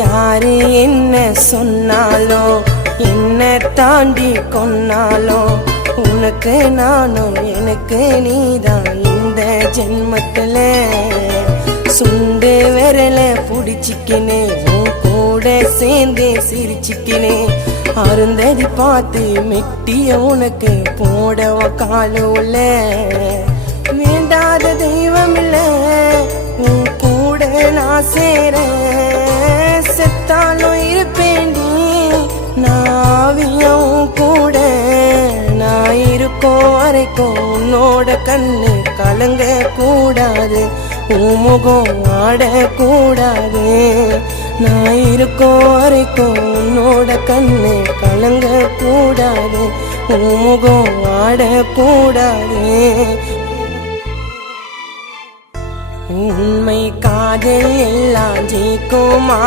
யாரு என்ன சொன்னாலும் என்ன தாண்டி கொன்னாலும் உனக்கு நானும் எனக்கு நீதான் இந்த ஜென்மத்துல. சுண்டு விரல புடிச்சிக்கினே உன் கூட சேர்ந்து சிரிச்சிக்கினே அருந்ததி பார்த்து மெட்டிய உனக்கு போடவ காலுல. வேண்டாத தெய்வம் இல்ல உன் கூட நான் சேர, செத்தாலும் இருப்பேண்டி நாவியும் கூட. நான் இருக்கோம் வரைக்கும் உன்னோட கண்ணு கலங்க கூடாது, உன் முகம் ஆடக்கூடாது. நான் இருக்கோம் வரைக்கும் உன்னோட கண்ணு கலங்க கூடாது, உன் முகம் ஆடக்கூடாது. உண்மை காதல் எல்லாம் ஜெயிக்குமா?